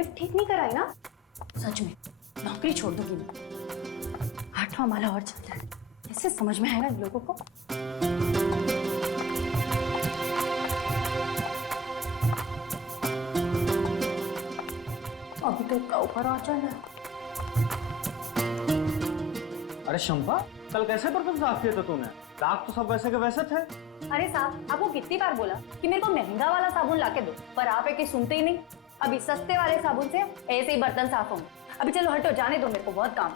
Lift ठीक नहीं कराई ना, सच में नौकरी छोड़ दूंगी मैं। 8वां माला और चलता है, कैसे समझ में आएगा इन लोगों को। अभी तो इसका ऊपर आ चल है। अरे शंपा, कल कैसे बर्तन साफ किए थे तूने? दाग तो सब वैसे के वैसे थे। अरे साहब, आपको कितनी बार बोला कि मेरे को महंगा वाला साबुन लाके दो, पर आप एक सुनते ही नहीं। अभी सस्ते वाले साबुन से ऐसे ही बर्तन साफ होंगे। अभी चलो हटो, जाने दो, मेरे को बहुत काम।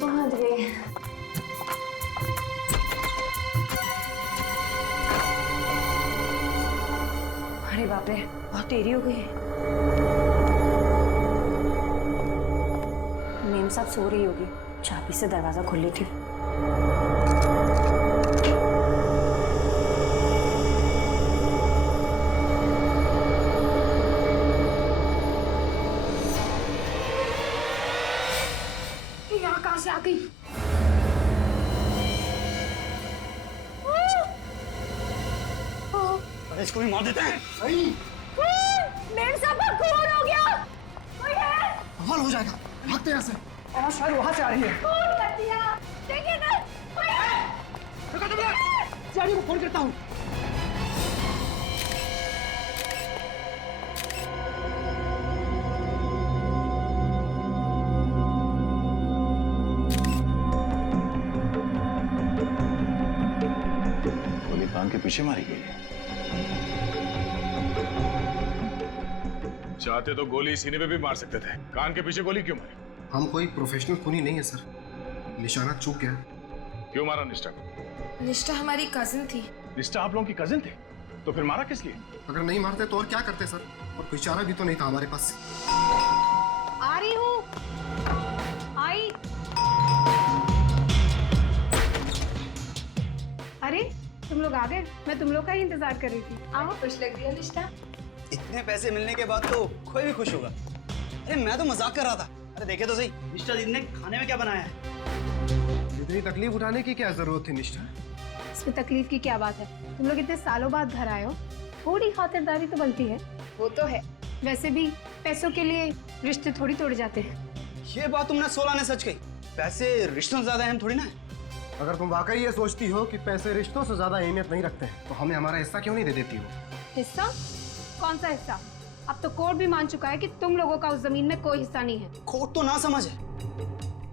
पहुंच गए। अरे बाप रे, बहुत देरी हो गई है। मेम साहब सो रही होगी, चाबी से दरवाजा खोल ली थी। यहाँ कहाँ से आ गई? अरे इसको भी मार देते हैं। मेम साहब का खून हो गया। कोई है? हल हो जाएगा, भागते यहाँ से। और शायद वहां से आ रही है। खून कर दिया। देखिए ना, कोई है? जानी को फोन करता हूँ। गोली कान के पीछे मारी गई है। चाहते तो गोली सीने पे भी मार सकते थे, कान के पीछे गोली क्यों मारी? हम कोई प्रोफेशनल खूनी नहीं है सर, निशाना चूक गया। क्यों मारा निष्ठा को? निष्ठा हमारी कजिन थी। निष्ठा आप लोगों की कजिन थे, तो फिर मारा किस लिए? अगर नहीं मारते तो और क्या करते सर, और कोई चारा भी तो नहीं था हमारे पास। आ रही हूँ। आई। अरे तुम लोग आ गए, मैं तुम लोग का ही इंतजार कर रही थी। आओ, खुश लग रही है निष्ठा। इतने पैसे मिलने के बाद तो कोई भी खुश होगा। अरे मैं तो मजाक कर रहा था। अरे देखे तो सही, निष्ठा दीदी ने खाने में क्या बनाया है। इतनी तकलीफ उठाने की क्या जरूरत थी निष्ठा? इसमें तकलीफ की क्या बात है? तुम लोग इतने सालों बाद घर आए हो, थोड़ी खातिरदारी तो बनती है। वो तो है, वैसे भी पैसों के लिए रिश्ते थोड़ी तोड़े जाते हैं। ये बात तुमने 16 ने सच कही। पैसे रिश्तों से ज्यादा अहम थोड़ी ना है। अगर तुम वाकई ये सोचती हो कि पैसे रिश्तों से ज्यादा अहमियत नहीं रखते हैं, तो हमें हमारा हिस्सा क्यों नहीं दे देती हो? हिस्सा? कौन सा हिस्सा? अब तो कोर्ट भी मान चुका है कि तुम लोगों का उस जमीन में कोई हिस्सा नहीं है। कोर्ट तो ना समझ है,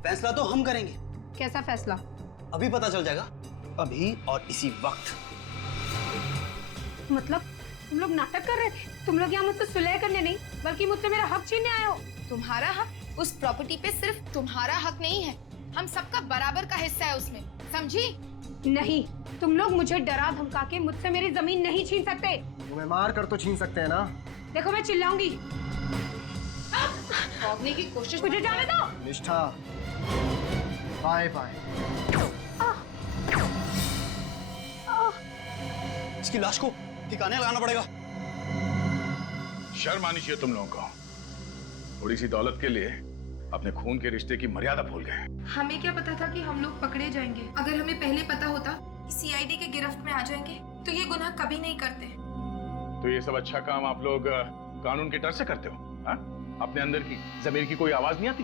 फैसला तो हम करेंगे। कैसा फैसला? अभी पता चल जाएगा, अभी और इसी वक्त। मतलब तुम लोग नाटक कर रहे थे? तुम लोग यहाँ मुझसे सुलह करने नहीं, बल्कि मुझसे मेरा हक छीनने आए हो। तुम्हारा हक उस प्रॉपर्टी पे सिर्फ तुम्हारा हक नहीं है, हम सबका बराबर का हिस्सा है उसमें, समझी? नहीं, तुम लोग मुझे डरा धमका के मुझसे मेरी जमीन नहीं छीन सकते। तुम्हें मार कर तो छीन सकते हैं ना। देखो मैं चिल्लाऊंगी। भागने की कोशिश। मुझे जाने दो। निष्ठा, बाय बाय। इसकी लाश को ठिकाने लगाना पड़ेगा। शर्म आनी चाहिए तुम लोगों को। थोड़ी सी दौलत के लिए अपने खून के रिश्ते की मर्यादा भूल गए। हमें क्या पता था कि हम लोग पकड़े जाएंगे। अगर हमें पहले पता होता कि सीआईडी के गिरफ्त में आ जाएंगे तो ये गुनाह कभी नहीं करते। तो ये सब अच्छा काम आप लोग कानून के डर से करते हो? हा? अपने अंदर की ज़मीर की कोई आवाज नहीं आती?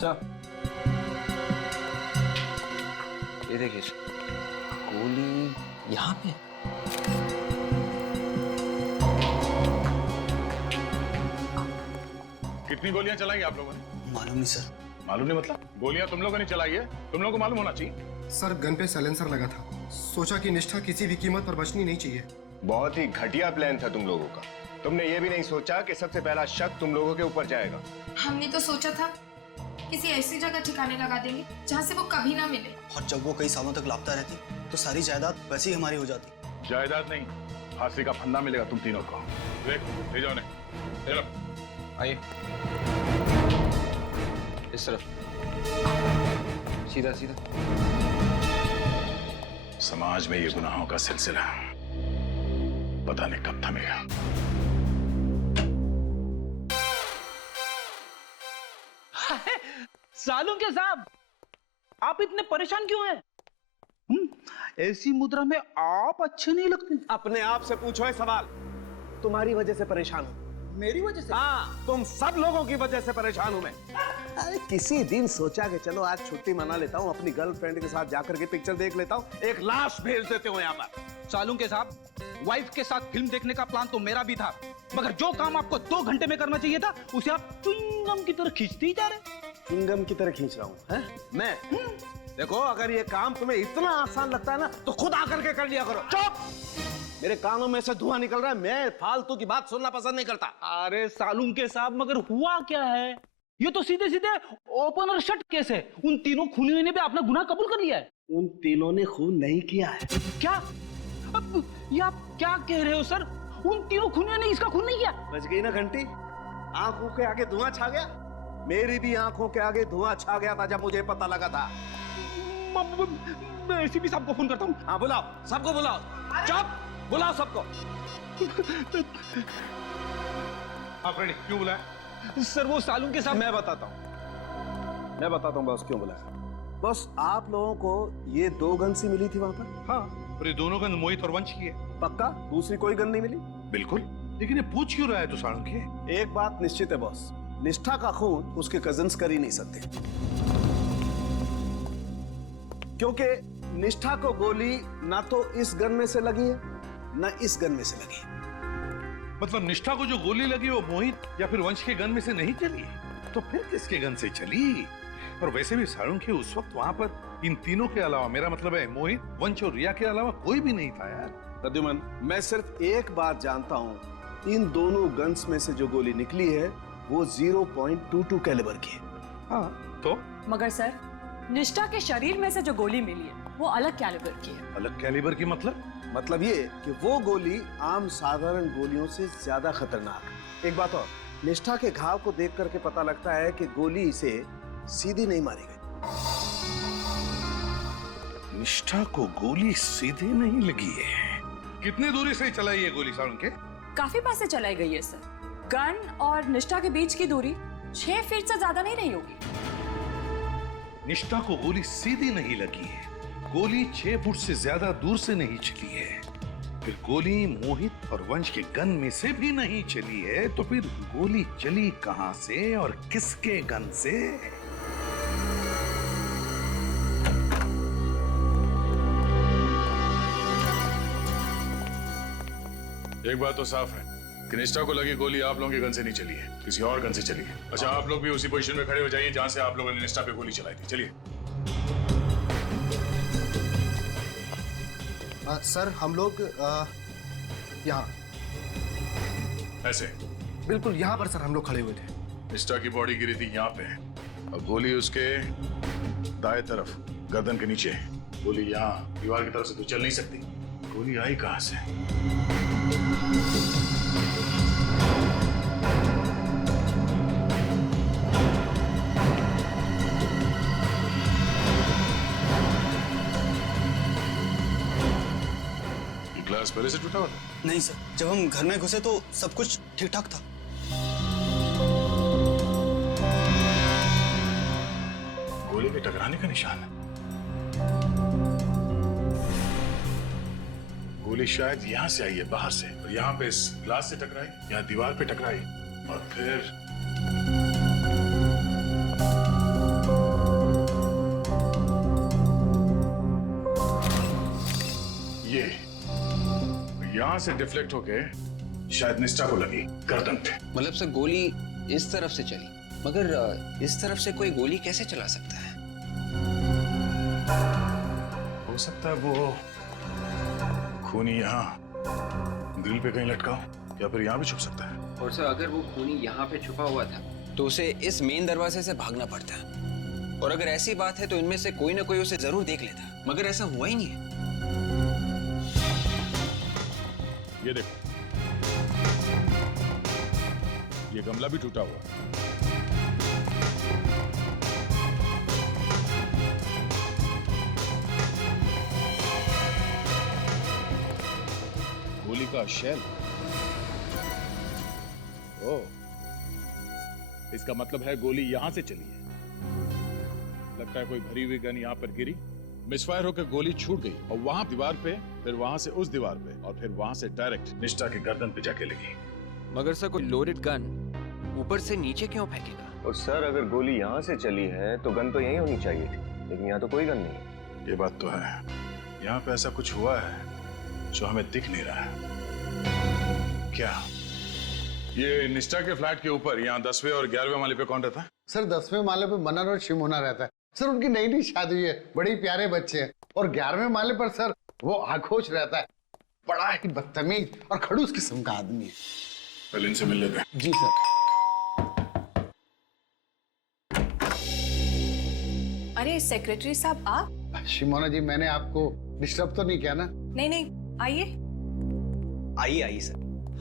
सर, ये देखिए, गोली यहाँ पे। कितनी गोलियां चलाई आप लोगों ने? मालूम नहीं सर। मालूम नहीं मतलब? गोलियां तुम लोगों ने चलाई है, तुम लोगों को मालूम होना चाहिए। सर, गन पे साइलेंसर लगा था, सोचा कि निष्ठा किसी भी कीमत पर बचनी नहीं चाहिए। बहुत ही घटिया प्लान था तुम लोगों का। तुमने ये भी नहीं सोचा कि सबसे पहला शक तुम लोगों के ऊपर जाएगा। हमने तो सोचा था किसी ऐसी जगह ठिकाने लगा देंगे जहाँ से वो कभी ना मिले। और जब वो कई सालों तक लापता रहती तो सारी जायदाद वैसे ही हमारी हो जाती। जायदाद नहीं, फांसी का फंदा मिलेगा तुम तीनों को। देख, ले जाओ ने। चलो आइए, इस तरफ, सीधा सीधा। समाज में ये गुनाहों का सिलसिला पता नहीं कब थमेगा। सालुंके साहब, आप इतने परेशान क्यों हैं? ऐसी मुद्रा में आप अच्छे नहीं लगते। अपने आप से पूछो ये सवाल। तुम्हारी वजह से परेशान हूं। मेरी वजह से? हाँ, तुम सब लोगों की वजह से परेशान हूं मैं। अरे किसी दिन सोचा कि चलो आज छुट्टी मना लेता हूं, अपनी गर्लफ्रेंड के साथ जाकर के पिक्चर देख लेता हूं, एक लाश भेज देते हो यहाँ पर। सालुंके साहब, वाइफ के साथ फिल्म देखने का प्लान तो मेरा भी था, मगर जो काम आपको 2 घंटे में करना चाहिए था उसे आप च्युइंगम की तरह खींचते ही जा रहे। च्युइंगम की तरह खींच रहा हूं मैं? देखो, अगर ये काम तुम्हें इतना आसान लगता है ना तो खुद आकर के कर लिया करो। चुप! मेरे कानों में से धुआं निकल रहा है, मैं फालतू की बात सुनना पसंद नहीं करता। अरे सालुंके साहब, मगर हुआ क्या है? ये तो सीधे सीधे ओपन और शट केस है। उन तीनों खूनियों ने भी अपना गुनाह कबूल कर लिया है। उन तीनों ने खून नहीं किया है। क्या? अब ये आप क्या कह रहे हो सर? उन तीनों खूनियों ने इसका खून नहीं किया? बच गई ना घंटी? आंखों के आगे धुआं छा गया। मेरी भी आंखों के आगे धुआं छा गया था जब मुझे पता लगा था। मैं एसीपी साहब को फोन करता हूँ। हाँ, बुलाओ, सबको बुलाओ। चुप! बुलाओ सबको। हाँ फ्रेंड, क्यों बुलाया? सर वो सालुंके साहब। मैं बताता हूँ बॉस क्यों बुलाया। बॉस, आप लोगों को ये 2 गन सी मिली थी वहां पर? हाँ, और ये दोनों गन मोहित और वंश की है। पक्का? दूसरी कोई गन नहीं मिली? बिल्कुल। लेकिन ये पूछ क्यों रहा है तू सालुंके? एक बात निश्चित है बॉस, निष्ठा का खून उसके कजिन्स कर ही नहीं सकते, क्योंकि निष्ठा को गोली ना तो इस गन में से लगी है ना इस गन में से लगी है। मतलब निष्ठा को जो गोली लगी वो मोहित या फिर वंश के गन में से नहीं चली, तो फिर किसके गन से चली? और वैसे भी सालुंके उस वक्त वहां पर इन तीनों के अलावा, मेरा मतलब है मोहित, वंश और रिया के अलावा कोई भी नहीं था यार। प्रद्युमन, मैं सिर्फ एक बात जानता हूं, इन दोनों गन्स में से जो गोली निकली है वो 0.22 कैलिबर की है। हाँ, तो? मगर सर, निष्ठा के शरीर में से जो गोली मिली है वो अलग कैलिबर की है। अलग कैलिबर की मतलब ये कि वो गोली आम साधारण गोलियों से ज्यादा खतरनाक है। एक बात और, निष्ठा के घाव को देख करके पता लगता है कि गोली इसे सीधी नहीं मारी गई। निष्ठा को गोली सीधे नहीं लगी है। कितनी दूरी से चलाई है गोली सालुंके? काफी पास से चलाई गई है सर। गन और निष्ठा के बीच की दूरी 6 फीट से ज्यादा नहीं रही होगी। निष्ठा को गोली सीधी नहीं लगी है, गोली 6 फुट से ज्यादा दूर से नहीं चली है, फिर गोली मोहित और वंश के गन में से भी नहीं चली है, तो फिर गोली चली कहां से और किसके गन से? एक बात तो साफ है कि निष्ठा को लगी गोली आप लोगों के गन से नहीं चली है, किसी और गन से चली है। अच्छा, आप लोग भी उसी पोजीशन में खड़े हो जाइए जहां से आप लोगों ने निष्ठा पे गोली चलाई थी। चलिए। सर, हम लोग यहाँ। ऐसे? बिल्कुल यहाँ पर सर, हम लोग खड़े हुए थे। निष्ठा की बॉडी गिरी थी यहाँ पे और गोली उसके दाएं तरफ गर्दन के नीचे। गोली यहाँ दीवार की तरफ से तो चल नहीं सकती, गोली आई कहां से? ग्लास पहले से टूटा हुआ था? नहीं सर, जब हम घर में घुसे तो सब कुछ ठीक ठाक था। गोली के टकराने का निशान है। गोली शायद यहां से आई है, बाहर से, और यहां पे इस ग्लास से टकराई, यहां दीवार पे टकराई, और फिर ये यहां से डिफ्लेक्ट होके शायद निष्ठा को लगी गर्दन पे। मतलब सर, गोली इस तरफ से चली, मगर इस तरफ से कोई गोली कैसे चला सकता है? हो सकता है वो खूनी यहाँ ग्रिल पे कहीं लटका हो, या फिर यहाँ भी छुप सकता है। और सर, अगर वो खूनी यहाँ पे छुपा हुआ था तो उसे इस मेन दरवाजे से भागना पड़ता, और अगर ऐसी बात है तो इनमें से कोई ना कोई उसे जरूर देख लेता, मगर ऐसा हुआ ही नहीं है। ये देखो, ये गमला भी टूटा हुआ। गोली का शेल। ओह, इसका मतलब है गोली यहां से चली है। लगता है कोई भरी हुई गन यहाँ पर गिरी, मिसफायर होकर गोली छूट गई और वहाँ दीवार पे, फिर वहाँ से उस दीवार पे और फिर वहाँ से डायरेक्ट निष्ठा की गर्दन पे जाके लगी। मगर सर कोई लोडेड गन ऊपर से नीचे क्यों फेंकेगा? और सर अगर गोली यहाँ से चली है तो गन तो यहीं होनी चाहिए थी, लेकिन यहाँ तो कोई गन नहीं है। ये बात तो है, यहाँ पे ऐसा कुछ हुआ है जो हमें दिख नहीं रहा है। क्या ये निष्ठा के फ्लैट के ऊपर यहाँ 10वें और 11वें माले पे कौन रहता है? सर 10वें माले पे मनन और शिमोना रहता है सर। उनकी नई नई शादी हुई है, बड़े ही प्यारे बच्चे हैं। और 11वें माले पर सर वो आक्रोश रहता है, बड़ा ही बदतमीज और खड़ूस किस्म का आदमी है। पहले इनसे मिल लेते हैं। जी सर। अरे सेक्रेटरी साहब आप? शिमोना जी, मैंने आपको डिस्टर्ब तो नहीं किया ना? नहीं नहीं, आइए आइए आइए सर,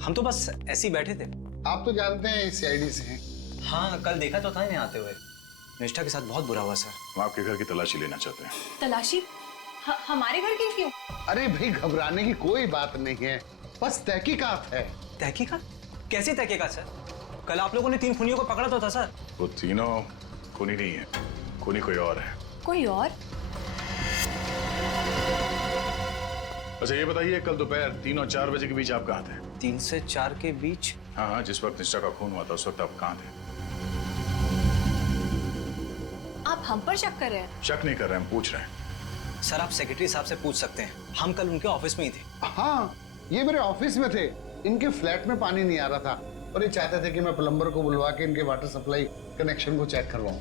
हम तो बस ऐसे ही बैठे थे। आप तो जानते हैं सीआईडी से हैं। हाँ, कल देखा तो था इन्हें आते हुए। निष्ठा के साथ बहुत बुरा हुआ सर। हम आपके घर की तलाशी लेना चाहते हैं। तलाशी? हमारे घर की क्यों? अरे भाई, घबराने की कोई बात नहीं है, बस तहकीकात है। तहकीकात? कैसी तहकीकात सर? कल आप लोगों ने 3 खूनियों को पकड़ा तो था सर। वो तीनों खूनी नहीं है, खूनी कोई और है। कोई और? अच्छा ये बताइए, कल दोपहर 3 और 4 बजे के बीच आप कहाँ थे? 3 से 4 के बीच? हाँ हाँ, जिस वक्त निष्ठा का खून हुआ था उस वक्त आप कहाँ थे? आप हम पर शक कर रहे हैं? शक नहीं कर रहे, हम पूछ रहे हैं। सर आप सेक्रेटरी साहब से पूछ सकते हैं, हम कल उनके ऑफिस में ही थे। हाँ, ये मेरे ऑफिस में थे। इनके फ्लैट में पानी नहीं आ रहा था और ये चाहते थे कि मैं प्लम्बर को बुलवा के इनके वाटर सप्लाई कनेक्शन को चेक करवाऊं।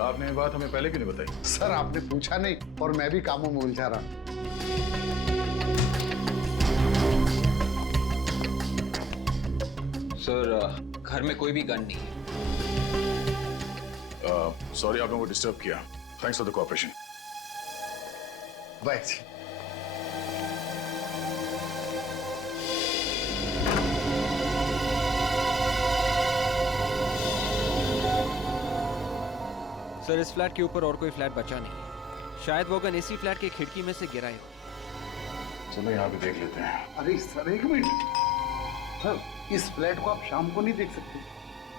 आपने ये बात हमें पहले क्यों नहीं बताई? सर आपने पूछा नहीं और मैं भी कामों में उलझा रहा। सर घर में कोई भी गन नहीं है। सॉरी आप लोगों को डिस्टर्ब किया। Thanks for the cooperation. Bye. Sir इस फ्लैट के ऊपर और कोई फ्लैट बचा नहीं है, शायद वो गन इसी फ्लैट की खिड़की में से गिरा हो। चलो यहाँ पे देख लेते हैं। अरे सर एक मिनट सर, इस फ्लैट को आप शाम को नहीं देख सकते?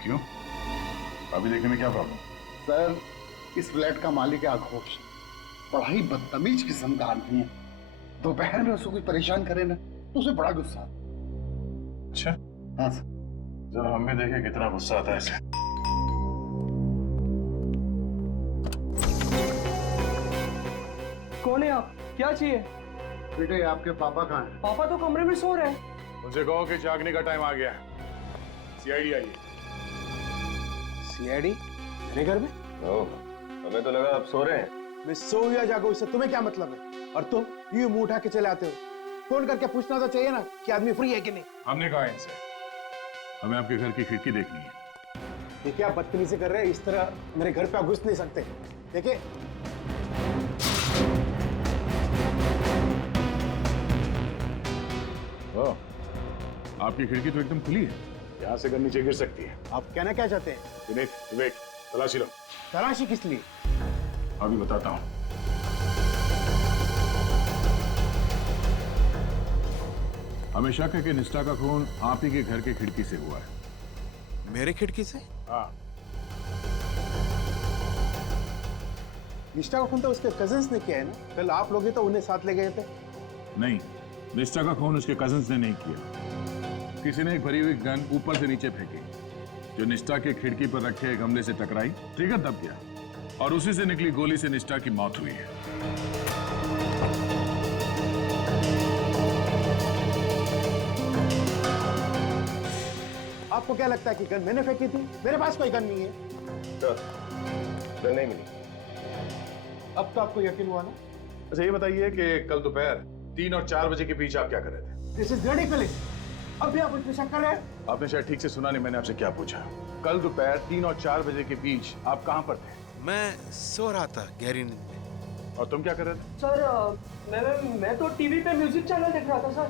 क्यों? अभी देखने में क्या प्रॉब्लम? सर इस फ्लैट का मालिक है आक्रोश, बड़ा ही बदतमीज किस्म का आदमी है। दोपहर में उसको कोई परेशान करे ना तो उसे बड़ा गुस्सा आता। अच्छा हाँ सर। जरा हम भी देखें कितना गुस्सा आता है इसे। कौन है आप? क्या चाहिए? बेटे आपके पापा कहाँ हैं? पापा तो कमरे में सो रहे हैं। उनसे कहो कि जागने का टाइम आ गया। सीआईडी आइए। सीआईडी मेरे घर में? हमें तो लगा आप सो रहे हैं। मैं सो या जागो इससे तुम्हें क्या मतलब है? और तुम यूं मुंह उठा के चले आते हो। फोन करके पूछना तो चाहिए ना कि आदमी फ्री है कि नहीं। हमने कहा इनसे हमें आपके घर की खिड़की देखनी है। देखिए आप बदतमीजी कर रहे हैं, इस तरह मेरे घर पे आप घुस नहीं सकते। देखिए आपकी खिड़की तो एकदम खुली है, यहाँ से गन नीचे गिर सकती है। आप कहना क्या चाहते हैं? विवेक, विवेक तलाशी लो। तलाशी किस लिए? अभी बताता हूँ। हमें शक है कि निष्ठा का खून आप ही के घर के खिड़की से हुआ है। मेरे खिड़की से? हाँ। निष्ठा का खून तो उसके कजिन्स ने किया है ना? कल आप लोग ही तो उन्हें साथ ले गए थे। नहीं, निष्ठा का खून उसके कजिन्स ने नहीं किया। किसी ने एक भरी हुई गन ऊपर से नीचे फेंकी जो निष्ठा के खिड़की पर रखे गमले से टकराई, ट्रिगर दब गया और उसी से निकली गोली से निष्ठा की मौत हुई है। आपको क्या लगता है कि गन मैंने फेंकी थी? मेरे पास कोई गन नहीं है। गन नहीं मिली। अब तो आपको यकीन हुआ ना? अच्छा ये बताइए कि कल दोपहर 3 और 4 बजे के बीच आप क्या कर रहे थे? This is ridiculous. अब भी आप मुझ पे शक कर रहे हैं? आपने शायद ठीक से सुना नहीं, मैंने आपसे क्या पूछा। कल दोपहर 3 और 4 बजे के बीच आप कहाँ पर थे? मैं सो रहा था गहरी नींद में। और तुम क्या कर रहे थे? सर मैं तो टीवी पे म्यूजिक चैनल देख रहा था सर।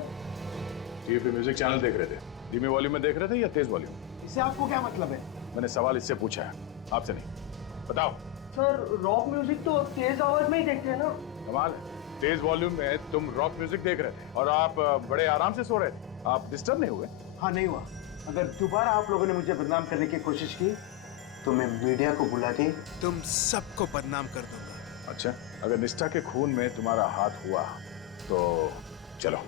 टीवी पे म्यूजिक चैनल देख रहे थे? धीमे वॉल्यूम में देख रहे थे या तेज वॉल्यूम? इससे आपको क्या मतलब है? मैंने सवाल इससे पूछा है, आपसे नहीं। बताओ। सर रॉक म्यूजिक तो तेज आवाज में ही देखते हैं ना। कमाल है, तेज वॉल्यूम में तुम रॉक म्यूजिक देख रहे थे और आप बड़े आराम से सो रहे थे। आप डिस्टर्ब नहीं हुए? हाँ, नहीं हुआ। अगर दोबारा आप लोगों ने मुझे बदनाम करने की कोशिश की तो मैं मीडिया को बुला के तुम सबको बदनाम कर दूंगा। अच्छा, अगर निष्ठा के खून में तुम्हारा हाथ हुआ तो चलो।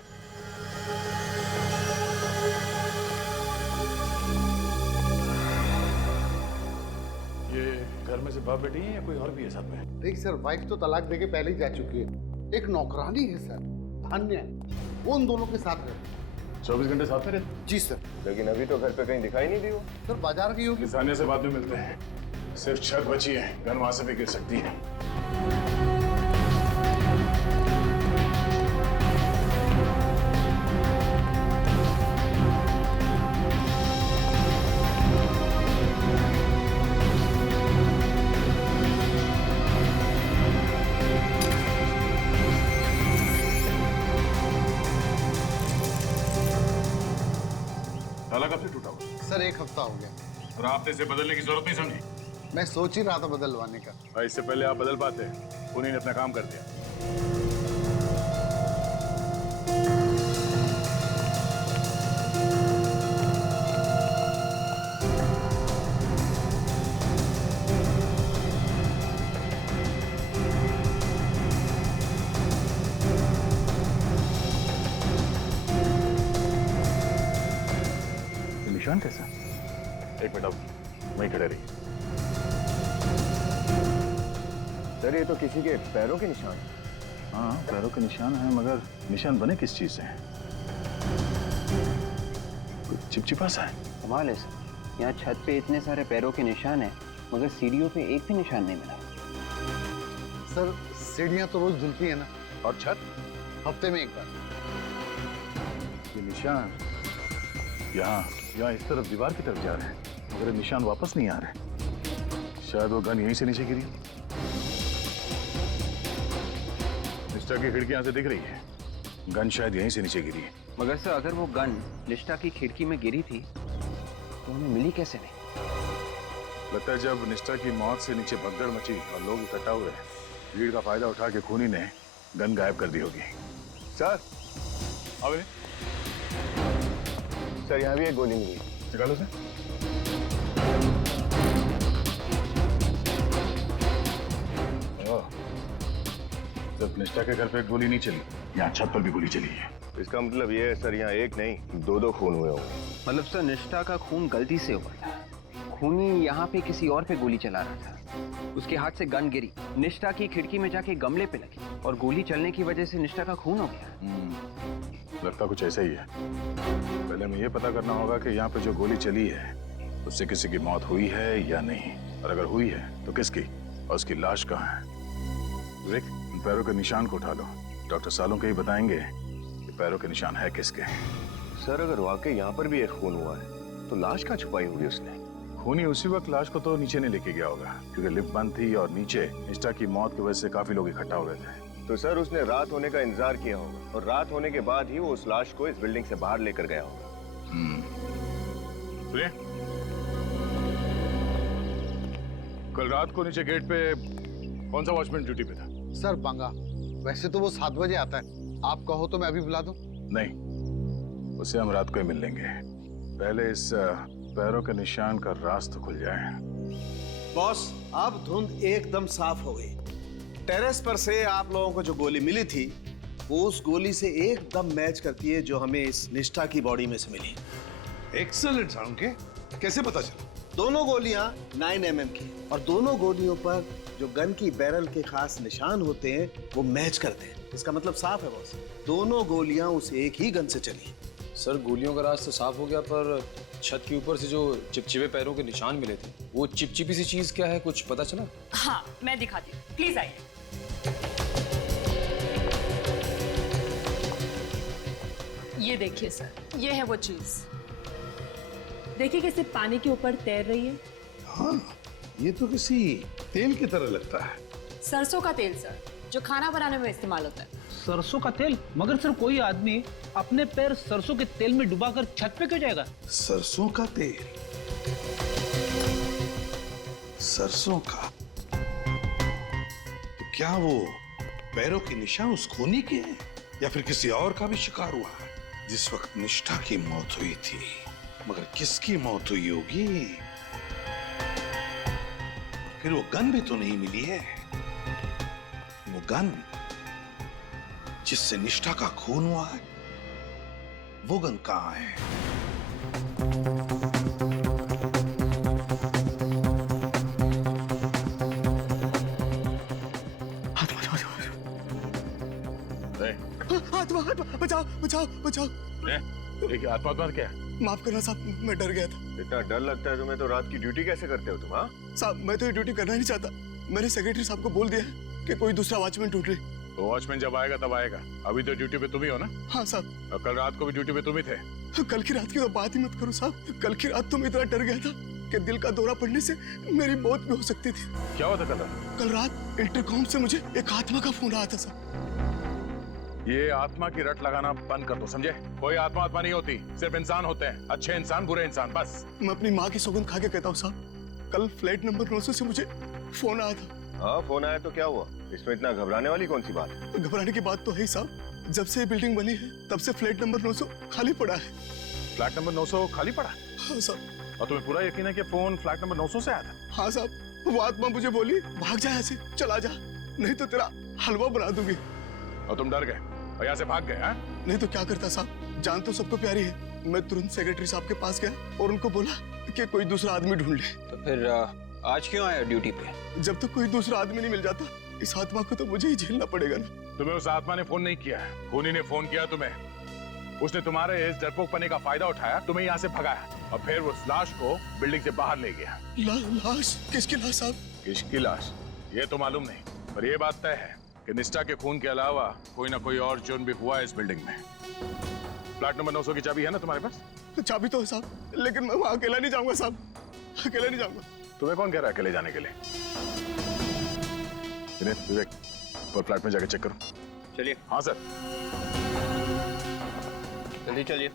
ये घर में से बाप बेटी है या कोई और भी है साथ में? देख सर, वाइफ तो तलाक देके पहले ही जा चुकी है। एक नौकरानी है सर, धान्य है, वो उन दोनों के साथ रहती है। 24 घंटे साथ में रहते? जी सर। लेकिन अभी तो घर पे कहीं दिखाई नहीं दी वो। सर बाजार की होगी। किसानिया से बाद में मिलते हैं। सिर्फ छत बची है, गन वहां से भी गिर सकती है। ताला कब से टूटा हुआ? सर 1 हफ्ता हो गया। और आपने इसे बदलने की जरूरत नहीं समझी? मैं सोच ही रहा था बदलवाने का। भाई, इससे पहले आप बदल पाते, उन्हीं ने अपना काम कर दिया। निशान कैसा? एक मिनट, अब वहीं खड़े रहिए। सर, ये तो किसी के पैरों के निशान। हाँ, पैरों के निशान हैं, मगर निशान बने किस चीज से हैं? चिपचिपा सा है। कमाल है सर, यहाँ छत पे इतने सारे पैरों के निशान हैं, मगर सीढ़ियों पे एक भी निशान नहीं मिला। सर सीढ़ियाँ तो रोज धुलती है ना। और छत? हफ्ते में 1 बार। ये निशान यहाँ इस तरफ दीवार की तरफ जा रहे हैं, मगर ये निशान वापस नहीं आ रहे। शायद वो गन यहीं से नीचे गिरी। निष्ठा की खिड़की यहाँ से दिख रही है, गन शायद यहीं से नीचे गिरी है। मगर सर, अगर वो गन निष्ठा की खिड़की में गिरी थी तो हमें मिली कैसे नहीं? लगता है जब निष्ठा की मौत से नीचे भगदड़ मची और लोग इकट्ठा हुए, भीड़ का फायदा उठा के खूनी ने गन गायब कर दी होगी। सर, अबे सर यहाँ भी एक गोली मिली। निकालो से। सिर्फ निष्ठा के घर पे एक गोली नहीं चली, यहाँ छत पर भी गोली चली है। इसका मतलब ये है सर, यहाँ एक नहीं 2 खून हुए होंगे। मतलब सर, निष्ठा का खून गलती से हुआ था। खूनी यहाँ पे किसी और पे गोली चला रहा था, उसके हाथ से गन गिरी, निष्ठा की खिड़की में जाके गमले पे लगी और गोली चलने की वजह से निष्ठा का खून हो गया। लगता कुछ ऐसा ही है। पहले हमें ये पता करना होगा कि यहाँ पे जो गोली चली है उससे किसी की मौत हुई है या नहीं, और अगर हुई है तो किसकी, और उसकी लाश कहाँ है। रिक, इन पैरों के निशान को उठा लो। डॉक्टर सालों के ही बताएंगे कि पैरों के निशान है किसके। सर, अगर वाकई यहाँ पर भी एक खून हुआ है तो लाश कहाँ छुपाई होगी उसने? खूनी उसी वक्त लाश को तो नीचे नहीं लेके गया होगा, क्योंकि लिफ्ट बंद थी और नीचे निष्ठा की मौत की वजह से काफी लोग इकट्ठा हो गए थे। तो सर, उसने रात होने का इंतजार किया होगा और रात होने के बाद ही वो उस लाश को इस बिल्डिंग से बाहर लेकर गया होगा। सुनिए, कल रात को नीचे गेट पे कौन सा वॉचमैन ड्यूटी पे था? सर बांगा। वैसे तो वो 7 बजे आता है, आप कहो तो मैं अभी बुला दूं? नहीं, उसे हम रात को ही मिल लेंगे। पहले इस पैरों के निशान का राज तो खुल जाए। बॉस, अब धुंध एकदम साफ हो गई। टेरेस पर से आप लोगों को जो गोली मिली थी वो उस गोली से एकदम मैच करती है जो हमें इस निष्ठा की बॉडी में से मिली। एक्सीलेंट साउंड के, कैसे पता चला? दोनों गोलियां 9 mm की, और दोनों गोलियों पर जो गन की बैरल के खास निशान होते हैं वो मैच करते हैं। इसका मतलब साफ है बॉस, दोनों गोलियां उस एक ही गन से चली। सर, गोलियों का राज तो साफ हो गया, पर छत के ऊपर से जो चिपचिपे पैरों के निशान मिले थे, वो चिपचिपी सी चीज क्या है, कुछ पता चला? हाँ, मैं दिखाती हूँ, प्लीज आइए। ये देखिए सर, ये है वो चीज। देखिए कैसे पानी के ऊपर तैर रही है। हाँ, ये तो किसी तेल की तरह लगता है। सरसों का तेल सर, जो खाना बनाने में इस्तेमाल होता है। सरसों का तेल? मगर सर, कोई आदमी अपने पैर सरसों के तेल में डुबाकर छत पे क्यों जाएगा? सरसों का तेल, सरसों का, तो क्या वो पैरों के निशान उस खूनी के हैं या फिर किसी और का भी शिकार हुआ है? जिस वक्त निष्ठा की मौत हुई थी, मगर किसकी मौत हुई होगी? फिर वो गन भी तो नहीं मिली है। वो गन जिससे निष्ठा का खून हुआ है, वो गन कहाँ है? आत्मा बचाओ बचाओ बचाओ। आत्मा क्या? माफ करना साहब, मैं डर गया था। इतना डर लगता है तुम्हें तो रात की ड्यूटी कैसे करते हो तुम? हाँ साहब, मैं तो ये ड्यूटी करना नहीं चाहता। मैंने सेक्रेटरी साहब को बोल दिया है कि कोई दूसरा वॉचमैन ढूंढ ले। तो वॉचमैन जब आएगा तब आएगा, अभी तो ड्यूटी पे तुम ही हो ना? हाँ साहब। और कल रात को भी ड्यूटी पे तुम ही थे। कल की रात की तो बात ही मत करो साहब। कल की रात तो मैं इतना डर गया था कि दिल का दौरा पड़ने से मेरी मौत भी हो सकती थी। क्या हुआ था कल रात? कल रात इंटरकॉम से मुझे एक आत्मा का फोन आया था साहब। ये आत्मा की रट लगाना बंद कर दो, समझे? कोई आत्मा नहीं होती, सिर्फ इंसान होते हैं। अच्छे इंसान, बुरे इंसान, बस। मैं अपनी माँ की सौगंध खा के कहता हूँ साहब, कल फ्लैट नंबर 900 से मुझे फोन आया था। हाँ, फोन आया तो क्या हुआ? इसमें इतना घबराने वाली कौन सी बात है? घबराने की बात तो है ही साहब। जब से बिल्डिंग बनी है तब से फ्लैट नंबर 900 खाली पड़ा है। फ्लैट नंबर 900 खाली पड़ा? हाँ साहब। और तुम्हें पूरा यकीन है कि फोन फ्लैट नंबर 900 से आया था? हाँ साहब। वो आत्मा मुझे बोली, भाग जा यहाँ से, चला जा, नहीं तो तेरा हलवा बना दूंगी। और तुम डर गए और यहाँ से भाग गए? हाँ? नहीं तो क्या करता साहब, जान तो सबको प्यारी है। मैं तुरंत सेक्रेटरी साहब के पास गया और उनको बोला कि कोई दूसरा आदमी ढूंढ ले। तो फिर आज क्यों आया ड्यूटी पे? जब तक कोई दूसरा आदमी नहीं मिल जाता, इस आत्मा को तो मुझे ही झेलना पड़ेगा ना। तुम्हें उस आत्मा ने फोन नहीं किया है, खूनी ने फोन किया तुम्हें। उसने तुम्हारे इस डरपोकपने का फायदा उठाया, तुम्हें यहाँ से भगाया और फिर उस लाश को बिल्डिंग से बाहर ले गया। लाश? किसकी लाश साहब? किसकी लाश ये तो मालूम नहीं, पर ये बात तय है कि निष्ठा के खून के अलावा कोई ना कोई और जुर्म भी हुआ है इस बिल्डिंग में। फ्लैट नंबर 900 की चाबी है ना तुम्हारे पास? चाबी तो है साहब, लेकिन मैं वहां अकेला नहीं जाऊंगा साहब, अकेला नहीं जाऊंगा। तुम्हें कौन कह रहा है अकेले जाने के लिए? विवेक, और फ्लैट में जाके चेक करो। चलिए। हाँ सर। जल्दी चलिए।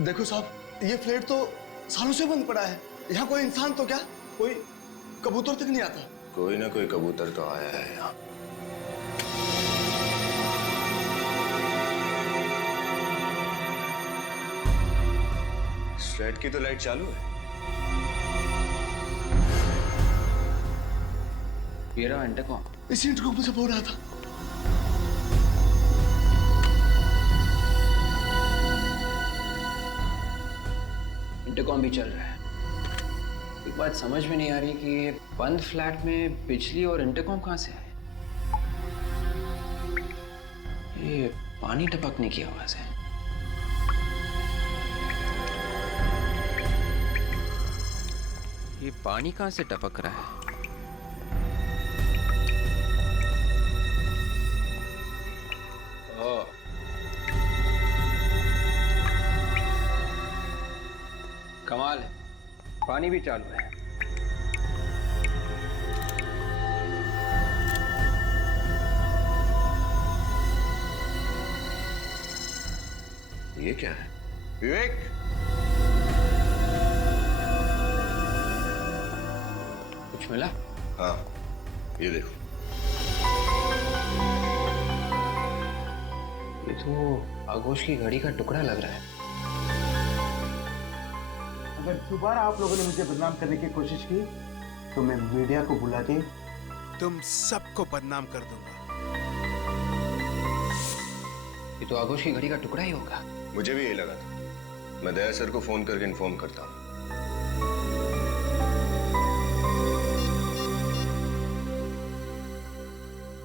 देखो साहब, ये फ्लैट तो सालों से बंद पड़ा है। यहाँ कोई इंसान तो क्या, कोई कबूतर तक नहीं आता। कोई ना कोई कबूतर तो आया है यहाँ। फ्लैट की तो लाइट चालू है। ये रहा इंटरकॉम। इसी इंटरकॉम से बोल रहा था। इंटरकॉम भी चल रहा है। एक बात समझ में नहीं आ रही कि ये बंद फ्लैट में बिजली और इंटरकॉम कहां से आए? ये पानी टपकने की आवाज है। ये पानी कहां से टपक रहा है? ओह, कमाल है, पानी भी चालू है। ये क्या है? विवेक, कुछ मिला? हाँ, ये देखो। ये तो आगोश की घड़ी का टुकड़ा लग रहा है। अगर दोबारा आप लोगों ने मुझे बदनाम करने की कोशिश की तो मैं मीडिया को बुला के तुम सबको बदनाम कर दूंगा। ये तो आगोश की घड़ी का टुकड़ा ही होगा। मुझे भी यही लगा था। मैं दया सर को फोन करके इन्फॉर्म करता हूँ।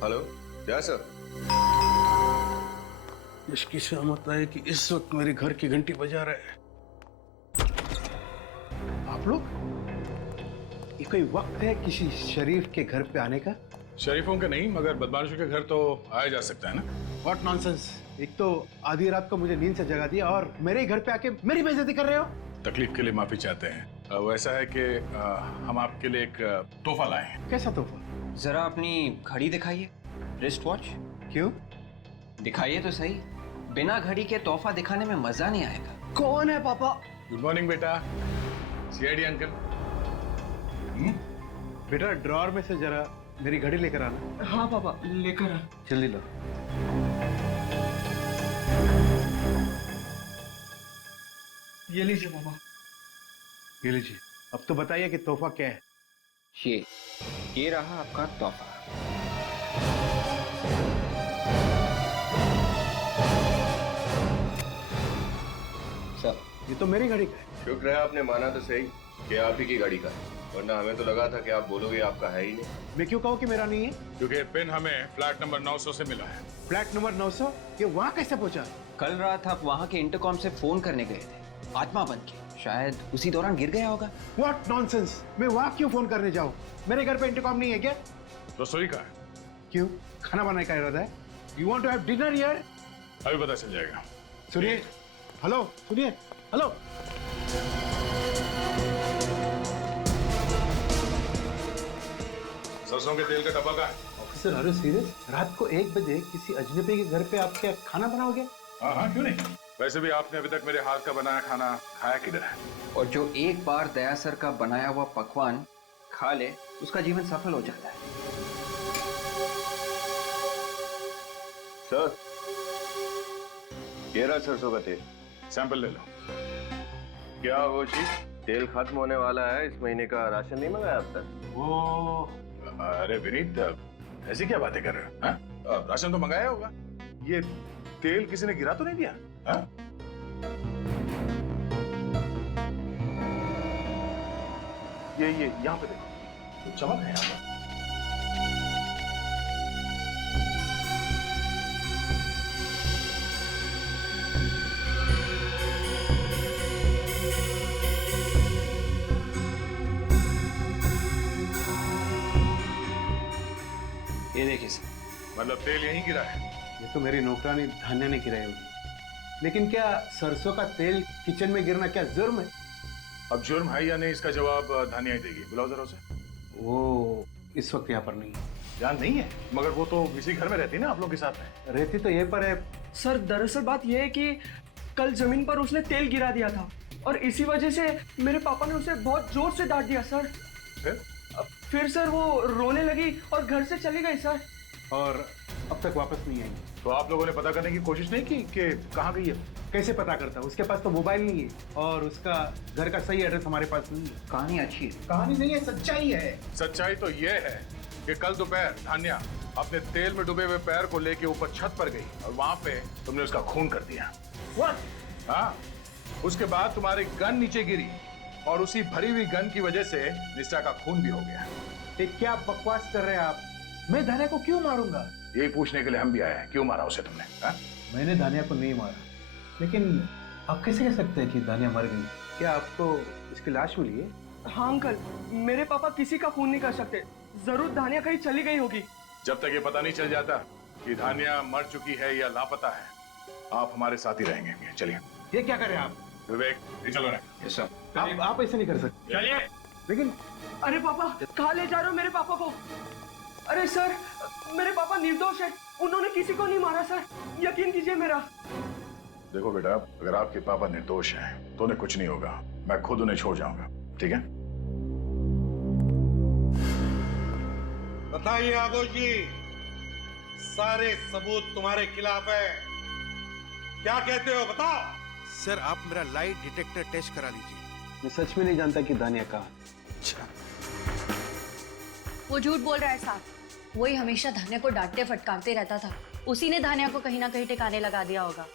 हेलो, दया सर। इसकी सहमत है कि इस वक्त मेरे घर की घंटी बजा रहा है। आप लोग, ये कोई वक्त है किसी शरीफ के घर पे आने का? शरीफों के नहीं, मगर बदमाशों के घर तो आया जा सकता है ना। What nonsense. एक तो आधी रात को मुझे नींद से जगा दिया और मेरे ही घर पे आके मेरी बेइज्जती कर रहे हो। तकलीफ के लिए माफी चाहते हैं। वैसा है कि हम आपके लिए एक तोहफा लाए हैं। कैसा तोहफा? जरा अपनी घड़ी दिखाइए, रिस्ट वॉच। क्यों? दिखाइए तो सही। बिना घड़ी के तोहफा दिखाने में मजा नहीं आएगा। कौन है पापा? गुड मॉर्निंग बेटा। CID uncle. बेटा ड्रॉर में से जरा मेरी घड़ी लेकर आना। हाँ पापा, लेकर आ। जल्दी लो। ये लीजिए पापा। ये लीजिए। अब तो बताइए कि तोहफा क्या है? ये रहा आपका तोहफा। सर, ये तो मेरी घड़ी का है। शुक्र है आपने माना तो सही कि आप ही की गाड़ी का है, वरना हमें तो लगा था कि आप बोलोगे आपका है ही नहीं। मैं क्यों कहूँ कि मेरा नहीं है? क्योंकि पेन हमें फ्लैट नंबर 900 से मिला है। Flat number 900? ये वहाँ कैसे पहुँचा? कल रात आप वहाँ के इंटरकॉम से फोन करने गए थे, आत्मा बन के। शायद उसी दौरान गिर गया होगा। What nonsense! मैं वहाँ क्यों फोन करने जाऊँ? मेरे घर पे इंटरकॉम नहीं है क्या? रसोई का है। क्यों? खाना बनाने का इरादा है? You want to have dinner here? अभी पता चल जाएगा। सुनिए, हेलो, सुनिए, हेलो। सरसों के तेल का डब्बा का है। ऑफिसर, अरे सीरियस? रात को 1 बजे किसी अजनबी के घर पे आप क्या खाना बनाओगे? हाँ हाँ, क्यों नहीं। वैसे भी आपने अभी तक मेरे हाथ का बनाया खाना खाया किधर है? और जो एक बार दया सर का बनाया हुआ पकवान खा ले, उसका जीवन सफल हो जाता है। सर, ये रहा सरसों का तेल। सैंपल ले लो। क्या वो चीज? तेल खत्म होने वाला है, इस महीने का राशन नहीं मंगाया अब तक? वो अरे विनीत, ऐसी क्या बातें कर रहे हो? हाँ? राशन तो मंगाया होगा। ये तेल किसी ने गिरा तो नहीं दिया? हाँ? ये यहाँ पे देखो, तो चमक है यहाँ पर। ये देखिए सर। मतलब तेल यहीं गिरा है? ये तो मेरी नौकरानी धान्या ने गिराई होगी। लेकिन क्या सरसों का तेल किचन में गिरना क्या जुर्म है? अब जुर्म है या नहीं, इसका जवाब धानिया ही देगी। बुलाओ जरा उसे। वो इस वक्त यहाँ पर नहीं है। यहाँ नहीं है? मगर वो तो इसी घर में रहती है ना, आप लोग के साथ में। रहती तो ये पर है। सर, दरअसल बात यह है कि कल जमीन पर उसने तेल गिरा दिया था और इसी वजह से मेरे पापा ने उसे बहुत जोर से डांट दिया सर। फिर सर वो रोने लगी और घर से चली गई सर। और अब तक वापस नहीं आई। तो आप लोगों ने पता करने की कोशिश नहीं की कि कहाँ गई है? कैसे पता करता? उसके पास तो मोबाइल नहीं है और उसका घर का सही एड्रेस हमारे पास नहीं है। कहानी अच्छी है। कहानी नहीं है, सच्चाई है। सच्चाई तो ये है कि कल दोपहर धान्या अपने तेल में डूबे हुए पैर को लेके ऊपर छत पर गई और वहां पे तुमने उसका खून कर दिया। What? हाँ, उसके बाद तुम्हारी गन नीचे गिरी और उसी भरी हुई गन की वजह से निष्ठा का खून भी हो गया। ये क्या बकवास कर रहे हैं आप? मैं धान्या को क्यों मारूंगा? यही पूछने के लिए हम भी आए हैं, क्यों मारा उसे तुमने? हा? मैंने धान्या को नहीं मारा, लेकिन आप कैसे कह सकते हैं कि धान्या मर गई? क्या आपको इसकी लाश मिली है? हाँ अंकल, मेरे पापा किसी का खून नहीं कर सकते। जरूर धान्या कहीं चली गई होगी। जब तक ये पता नहीं चल जाता कि धान्या मर चुकी है या लापता है, आप हमारे साथ ही रहेंगे। चलिए। ये क्या कर रहे हैं आप? विवेक, ये चलो ना। Yes sir. आप ऐसे नहीं कर सकते। चलिए। लेकिन अरे पापा, कहाँ ले जा रहे हो मेरे पापा को? अरे सर, मेरे पापा निर्दोष है, उन्होंने किसी को नहीं मारा सर, यकीन कीजिए मेरा। देखो बेटा, अगर आपके पापा निर्दोष हैं तो उन्हें कुछ नहीं होगा। मैं खुद उन्हें छोड़ जाऊंगा, ठीक है? बताइए आगोश जी, सारे सबूत तुम्हारे खिलाफ है, क्या कहते हो बताओ। सर, आप मेरा लाइट डिटेक्टर टेस्ट करा लीजिए। मैं सच में नहीं जानता कि धान्या कहाँ। अच्छा। वो झूठ बोल रहा है साहब। वही हमेशा धान्या को डांटते फटकारते रहता था। उसी ने धान्या को कहीं ना कहीं ठिकाने लगा दिया होगा।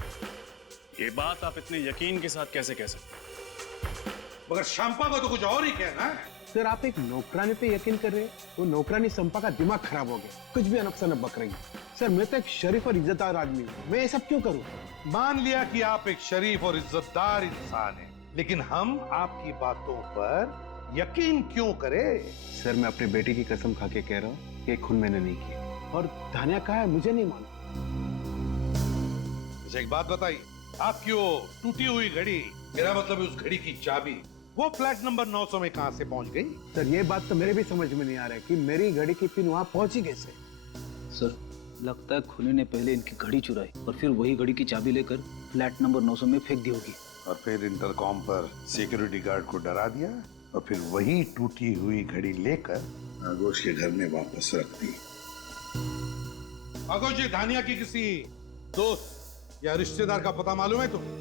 ये बात आप इतने यकीन के साथ कैसे कह सकते? मगर शंपा को तो कुछ और ही कहना है। सर, आप एक नौकरानी पे यकीन कर रहे हैं? वो नौकरानी संपा का दिमाग खराब हो गया, कुछ भी अनफसनफ बक रही है। सर, मैं तो एक शरीफ और इज्जतदार आदमी हूँ, मैं ये सब क्यों करूँ? मान लिया कि आप एक शरीफ और इज्जतदार इंसान हैं, लेकिन हम आपकी बातों पर यकीन क्यों करें? सर, मैं अपनी बेटी की कसम खा के कह रहा हूँ कि खून मैंने नहीं किया। और धान्या कहाँ है मुझे नहीं मालूम। मुझे एक बात बताइए, आपकी वो टूटी हुई घड़ी, मेरा मतलब है उस घड़ी की चाबी, वो फ्लैट नंबर 900 में कहां से पहुंच गई? सर, ये बात तो मेरे भी समझ में नहीं आ रहा है कि मेरी घड़ी की पिन वहां पहुंची कैसे। सर, लगता है खूनी ने पहले इनकी घड़ी चुराई और फिर वही घड़ी की चाबी लेकर फ्लैट नंबर 900 में फेंक दी होगी। और फिर इंटरकॉम पर सिक्योरिटी गार्ड को डरा दिया और फिर वही टूटी हुई घड़ी लेकर आगोश के घर में वापस रख दी। आगोश, ये धानिया की किसी दोस्त या रिश्तेदार का पता मालूम है तुम्हें?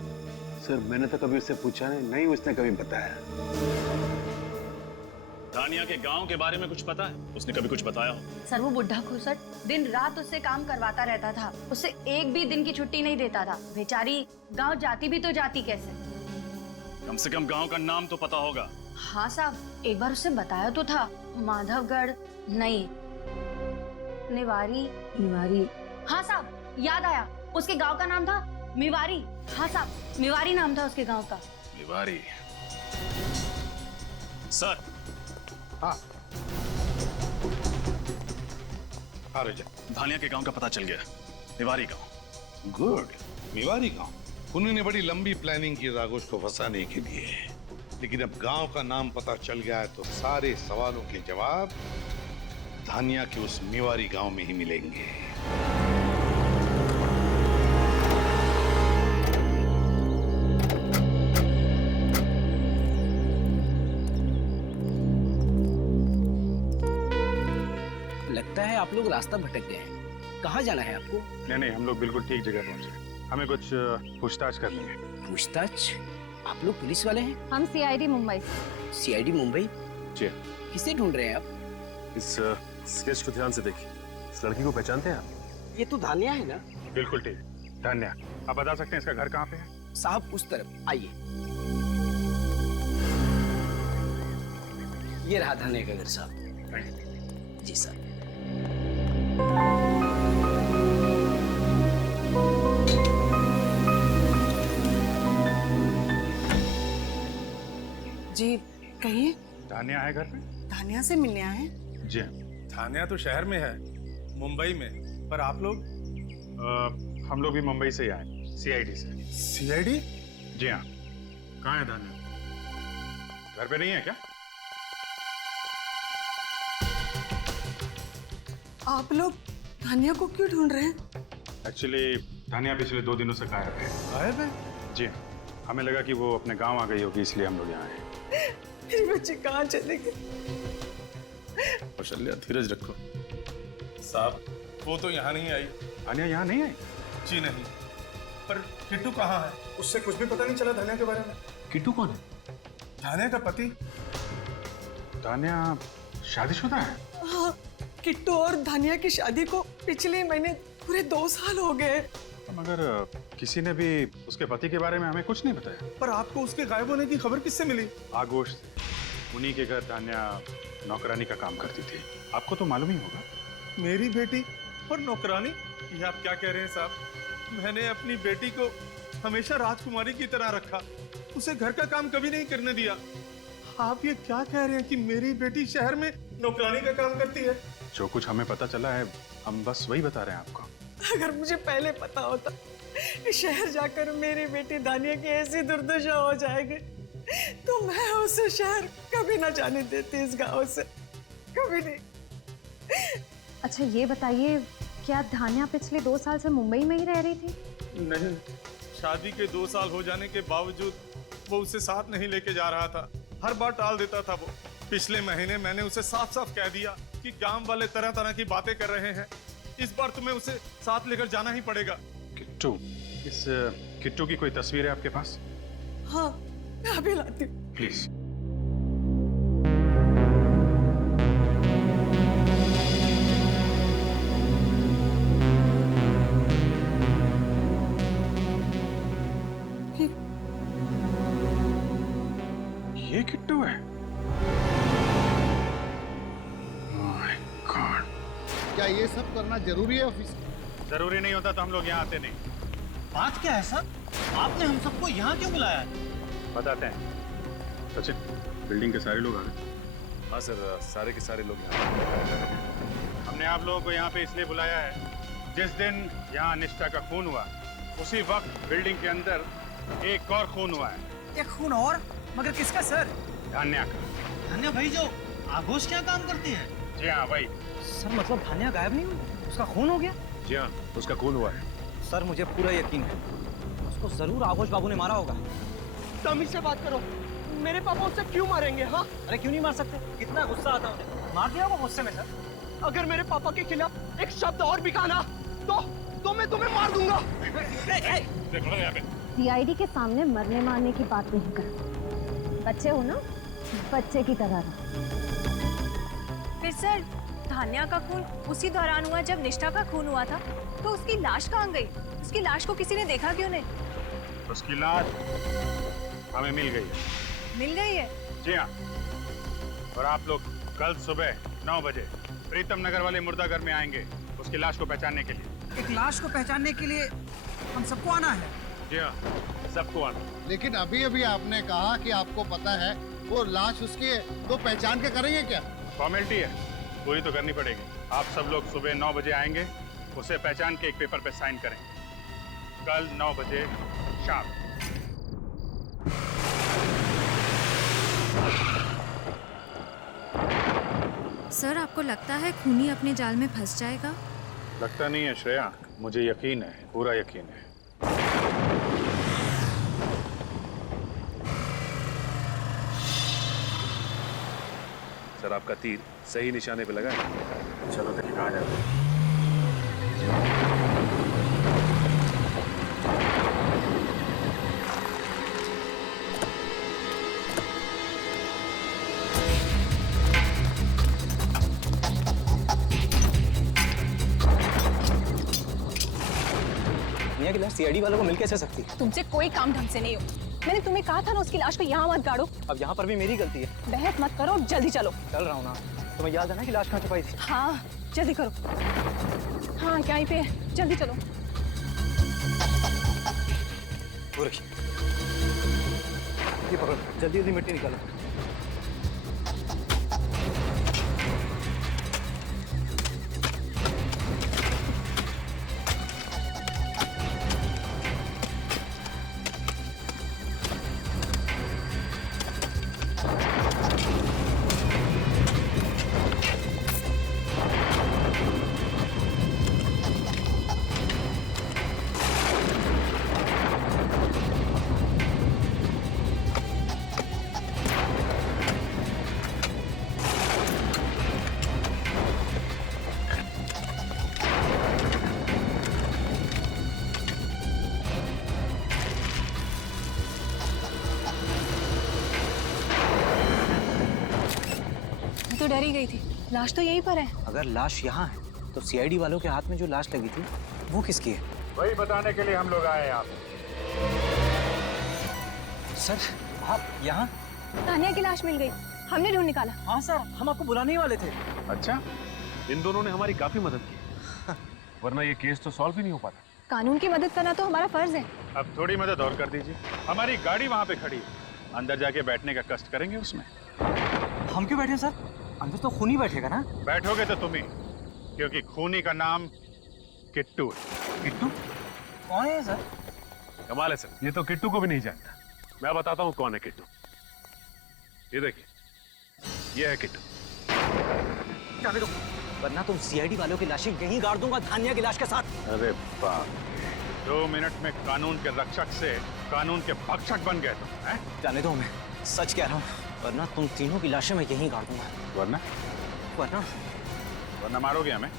सर मैंने तो कभी उससे पूछा नहीं उसने कभी बताया। धानिया के गांव के बारे में कुछ पता है? उसने कभी कुछ बताया हो? सर वो बुढ़ा खुसट दिन रात उससे काम करवाता रहता था, उससे एक भी दिन की छुट्टी नहीं देता था। बेचारी गांव जाती भी तो जाती कैसे? कम से कम गांव का नाम तो पता होगा। हाँ साहब, एक बार उससे बताया तो था, माधवगढ़ नहीं, निवारी। निवारी, हाँ साहब याद आया, उसके गांव का नाम था मिवारी। हाँ साहब, मिवारी नाम था उसके गांव का। निवारी। सर। हाँ रजा, धानिया के गांव का पता चल गया, निवारी गांव। गुड, निवारी गांव। खूनी ने बड़ी लंबी प्लानिंग की आगोश को फंसाने के लिए, लेकिन अब गांव का नाम पता चल गया है तो सारे सवालों के जवाब धानिया के उस निवारी गांव में ही मिलेंगे। लगता है आप लोग रास्ता भटक गए हैं। कहाँ जाना है आपको? नहीं, हम लोग बिल्कुल ठीक जगह पहुंचे। हमें कुछ पूछताछ करनी है। पूछताछ? आप लोग पुलिस वाले हैं? हम सीआईडी मुंबई। सीआईडी मुंबई? जी। किसे ढूंढ रहे हैं आप? इस स्केच को ध्यान से देखिए। इस लड़की को पहचानते हैं आप? ये तो धानिया है ना? बिल्कुल ठीक, धानिया। आप बता सकते हैं इसका घर कहाँ पे है? साहब उस तरफ आइए। ये रहा धानिया का घर साहब। जी सर। जी कहिए। धानिया है घर पे? धानिया से मिलने आए हैं? जी। धानिया तो शहर में है, मुंबई में, पर आप लोग? हम लोग भी मुंबई से ही आए, सीआईडी से। सीआईडी? जी हाँ। कहाँ है धानिया? घर पे नहीं है क्या? आप लोग धानिया को क्यों ढूंढ रहे हैं? एक्चुअली धानिया पिछले 2 दिनों से गायब है। गायब है? जी। हमें लगा कि वो अपने गांव आ गई होगी, इसलिए हम लोग यहाँ आए। मेरी बच्ची कहाँ चले गई? कौशल्या धीरज रखो। साहब वो तो यहाँ नहीं आई। धानिया यहाँ नहीं आई? जी नहीं। पर किट्टू कहाँ है? उससे कुछ भी पता नहीं चला धानिया के बारे में। किट्टू कौन है? धानिया का पति। धानिया शादीशुदा है? हाँ, किट्टू और धानिया की शादी को पिछले महीने पूरे 2 साल हो गए। मगर किसी ने भी उसके पति के बारे में हमें कुछ नहीं बताया। पर आपको उसके गायब होने की खबर किससे मिली? आगोश से। उन्हीं के घर धानिया नौकरानी का काम करती थी। आपको तो मालूम ही होगा। मेरी बेटी और नौकरानी? ये आप क्या कह रहे हैं साहब? मैंने अपनी बेटी को हमेशा राजकुमारी की तरह रखा, उसे घर का काम कभी नहीं करने दिया। आप ये क्या कह रहे हैं कि मेरी बेटी शहर में नौकरानी का काम करती है? जो कुछ हमें पता चला है हम बस वही बता रहे हैं आपको। अगर मुझे पहले पता होता कि शहर जाकर मेरी बेटी धानिया की ऐसी दुर्दशा हो जाएगी तो मैं उसे शहर कभी ना जाने देती, इस गांव से कभी नहीं। अच्छा ये बताइए, क्या धानिया पिछले 2 साल से मुंबई में ही रह रही थी? नहीं, शादी के 2 साल हो जाने के बावजूद वो उसे साथ नहीं लेके जा रहा था। हर बार टाल देता था वो। पिछले महीने मैंने उसे साफ साफ कह दिया कि गांव वाले तरह तरह की बातें कर रहे हैं, इस बार तुम्हें उसे साथ लेकर जाना ही पड़ेगा। किट्टू, इस किट्टू की कोई तस्वीर है आपके पास? हाँ, मैं अभी लाती हूँ। प्लीज। ये किट्टू है? My God. क्या ये सब करना जरूरी है ऑफिस? जरूरी नहीं होता तो हम लोग यहाँ आते नहीं। बात क्या है सर? आपने हम सबको यहाँ क्यों बुलाया है? बताते हैं। सचिन, बिल्डिंग के सारे लोग आ गए? हाँ सर, सारे के सारे लोग यहाँ। हमने आप लोगों को यहाँ पे इसलिए बुलाया है, जिस दिन यहाँ निष्ठा का खून हुआ उसी वक्त बिल्डिंग के अंदर एक और खून हुआ है। एक खून और? मगर किसका सर? धानिया का। धानिया भाई जो आगोश क्या काम करती है? जी हाँ भाई। सर मतलब धानिया गायब नहीं हुई, उसका खून हो गया? जी हाँ, उसका खून हुआ है। सर मुझे पूरा यकीन है उसको जरूर आघोष बाबू ने मारा होगा। तमीज से बात करो, मेरे पापा उससे क्यों मारेंगे? हाँ, अरे क्यों नहीं मार सकते? कितना गुस्सा आता है उन्हें। मार दिया वो गुस्से में सर। अगर मेरे पापा के खिलाफ एक शब्द और भी कहा ना तो मैं तुम्हें मार दूंगा। सीआईडी के सामने मरने मारने की बात नहीं कर, बच्चे हो ना, बच्चे की तरह रहो। फिर सर धान्या का खून उसी दौरान हुआ जब निष्ठा का खून हुआ था, तो उसकी लाश कहाँ गई? उसकी लाश को किसी ने देखा क्यों नहीं? उसकी लाश हमें मिल गई। मिल गई है? जी हाँ, और आप लोग कल सुबह 9 बजे प्रीतम नगर वाले मुर्दाघर में आएंगे उसकी लाश को पहचानने के लिए। एक लाश को पहचानने के लिए हम सबको आना है? जी हाँ, सबको आना। लेकिन अभी अभी आपने कहा कि आपको पता है वो लाश उसकी, तो पहचान के करेंगे क्या? फॉर्मेलिटी है, पूरी तो करनी पड़ेगी। आप सब लोग सुबह 9 बजे आएंगे, उसे पहचान के एक पेपर पे साइन करेंगे। कल 9 बजे शाम। सर आपको लगता है खूनी अपने जाल में फंस जाएगा? लगता नहीं है श्रेया, मुझे यकीन है, पूरा यकीन है। सर आपका तीर सही निशाने पे लगा है। चलो देखिए कहाँ जाते हैं। की लाश सीआईडी वालों को मिल कैसे सकती है? तुमसे कोई काम ढंग से नहीं हो। मैंने तुम्हें कहा था ना उसकी लाश को यहाँ मत गाड़ो। अब यहाँ पर भी मेरी गलती है। बहस मत करो, जल्दी चलो। चल रहा हूँ ना। तुम्हें याद है ना कि लाश कहाँ छुपाई थी? हाँ जल्दी करो। हाँ यहीं पे है, जल्दी चलो। वो रखिए, ये पकड़ो, जल्दी जल्दी मिट्टी निकालो। तो डर ही गई थी, लाश तो यहीं पर है। अगर लाश यहाँ है तो सीआईडी वालों के हाथ में जो लाश लगी थी वो किसकी है? वही बताने के लिए हम लोग आए हैं आप। सर आप यहाँ? तानिया की लाश मिल गई, हमने ढूंढ निकाला। हाँ सर, हम आपको बुलाने ही वाले थे। अच्छा, इन दोनों ने हमारी काफी मदद की, वरना ये केस तो सॉल्व ही नहीं हो पाता। कानून की मदद करना तो हमारा फर्ज है। अब थोड़ी मदद और कर दीजिए। हमारी गाड़ी वहाँ पे खड़ी है, अंदर जाके बैठने का कष्ट करेंगे उसमें। हम क्यों बैठे सर? अंदर तो खूनी बैठेगा ना? बैठोगे तो तुम ही, क्योंकि खूनी का नाम किट्टू है। किट्टू? कौन है सर? कमाल है सर, ये तो किट्टू को भी नहीं जानता। मैं बताता हूँ कौन है किट्टू। ये देखिए, ये है किट्टू। जाने दो, वरना तुम सीआईडी वालों की लाशें यहीं गाड़ दूंगा धान्या की लाश के साथ। अरे बाप, 2 मिनट में कानून के रक्षक से कानून के भक्षक बन गए तुम, हैं? जाने दो, मैं सच कह रहा हूँ, वरना तुम तीनों की लाशें मैं यहीं गाड़ दूंगा। वरना? वरना? वरना मारोगे हमें?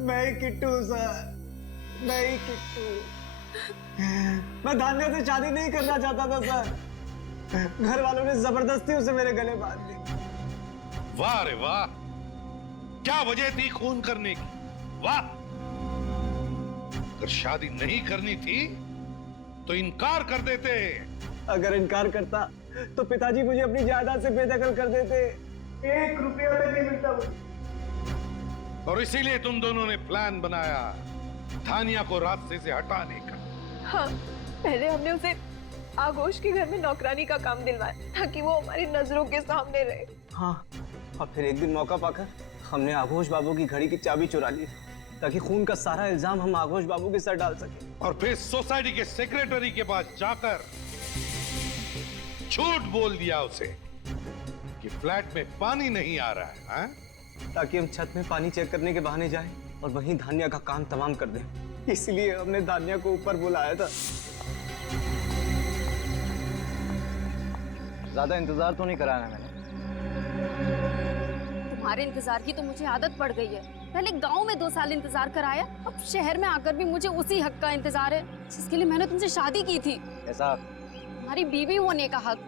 मैं ही किट्टू सर, मैं ही किट्टू। मैं धान्या से शादी नहीं करना चाहता था सर, घर वालों ने जबरदस्ती उसे मेरे गले बांध दी। वाह रे वाह, क्या वजह थी खून करने की? वाह, अगर शादी नहीं करनी थी तो इनकार कर देते। अगर इनकार करता तो पिताजी मुझे अपनी जायदाद से बेदखल कर देते। 1 रुपया तक नहीं मिलता मुझे। और इसीलिए तुम दोनों ने प्लान बनाया धानिया को रास्ते से हटाने का। हाँ, पहले हमने उसे आगोश के घर में नौकरानी का काम दिलवाया ताकि वो हमारी नजरों के सामने रहे। हाँ, और फिर एक दिन मौका पाकर हमने आघोष बाबू की घड़ी की चाबी चुरा ली ताकि खून का सारा इल्जाम हम आघोष बाबू के सर डाल सके। और फिर सोसाइटी के सेक्रेटरी के पास जाकर झूठ बोल दिया उसे कि फ्लैट में पानी नहीं आ रहा है, हाँ? ताकि हम छत में पानी चेक करने के बहाने जाएं और वहीं धान्या का काम तमाम कर दें। इसलिए हमने धान्या को ऊपर बुलाया था। ज्यादा इंतजार तो नहीं कराया मैंने। तुम्हारे इंतजार की तो मुझे आदत पड़ गई है। पहले गांव में 2 साल इंतजार कराया, अब शहर में आकर भी मुझे उसी हक का इंतजार है जिसके लिए मैंने तुमसे शादी की थी। ऐसा तुम्हारी बीवी होने का हक।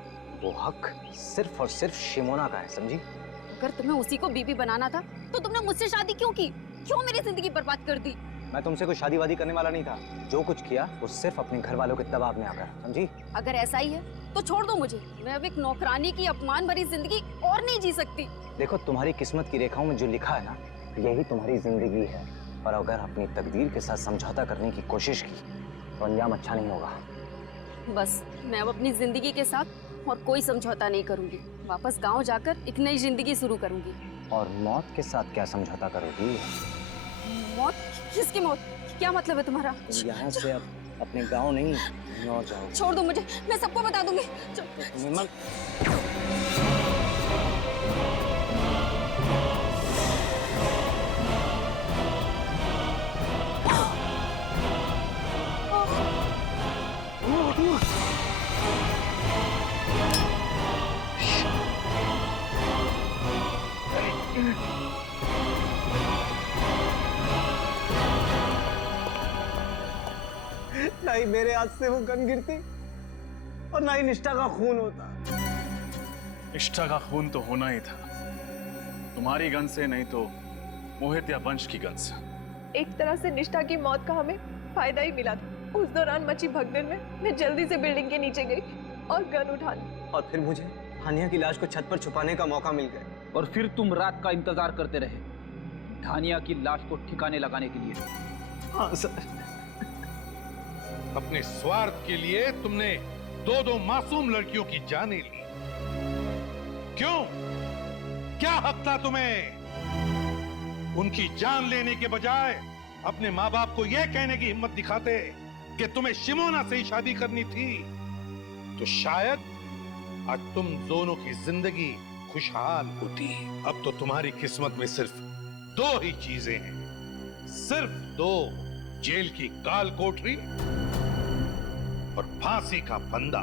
वो हक सिर्फ और सिर्फ शिमोना का है, समझी? अगर तुम्हें उसी को बीवी बनाना था तो तुमने मुझसे शादी क्यों की? क्यों मेरी जिंदगी बर्बाद कर दी? मैं तुमसे कोई शादी वादी करने वाला नहीं था। जो कुछ किया वो सिर्फ अपने घर वालों के दबाव में आकर, समझी? अगर ऐसा ही है तो छोड़ दो मुझे। मैं अब एक नौकरानी की अपमान भरी जिंदगी और नहीं जी सकती। देखो, तुम्हारी किस्मत की रेखाओं में जो लिखा है ना, यही तुम्हारी जिंदगी है। और अगर अपनी तकदीर के साथ समझौता करने की कोशिश की तो अंजाम अच्छा नहीं होगा। बस मैं अब अपनी जिंदगी के साथ और कोई समझौता नहीं करूंगी। वापस गांव जाकर एक नई जिंदगी शुरू करूंगी। और मौत के साथ क्या समझौता करोगी? मौत? किसकी मौत? क्या मतलब है तुम्हारा? तुम यहाँ से अब अपने गांव नहीं और जाओ। छोड़ दो मुझे, मैं सबको बता दूंगी। निर्मल, ना ही मेरे हाथ से वो गन गिरती और ना ही निष्ठा का खून होता। निष्ठा का खून तो होना ही था, तुम्हारी गन से नहीं तो मोहित या वंश की गन से। एक तरह से निष्ठा की मौत का हमें फायदा ही मिला था। उस दौरान मची भगदड़ में मैं जल्दी से बिल्डिंग के नीचे गई और गन उठा ली। और फिर मुझे धानिया की लाश को छत पर छुपाने का मौका मिल गया। और फिर तुम रात का इंतजार करते रहे धानिया की लाश को ठिकाने लगाने के लिए। हाँ सर। अपने स्वार्थ के लिए तुमने 2 मासूम लड़कियों की जानें ली। क्यों? क्या हक था तुम्हें? उनकी जान लेने के बजाय अपने माँ बाप को यह कहने की हिम्मत दिखाते कि तुम्हें शिमोना से ही शादी करनी थी, तो शायद आज तुम दोनों की जिंदगी खुशहाल होती। अब तो तुम्हारी किस्मत में सिर्फ 2 ही चीजें हैं, सिर्फ 2, जेल की काल कोठरी और फांसी का फंदा।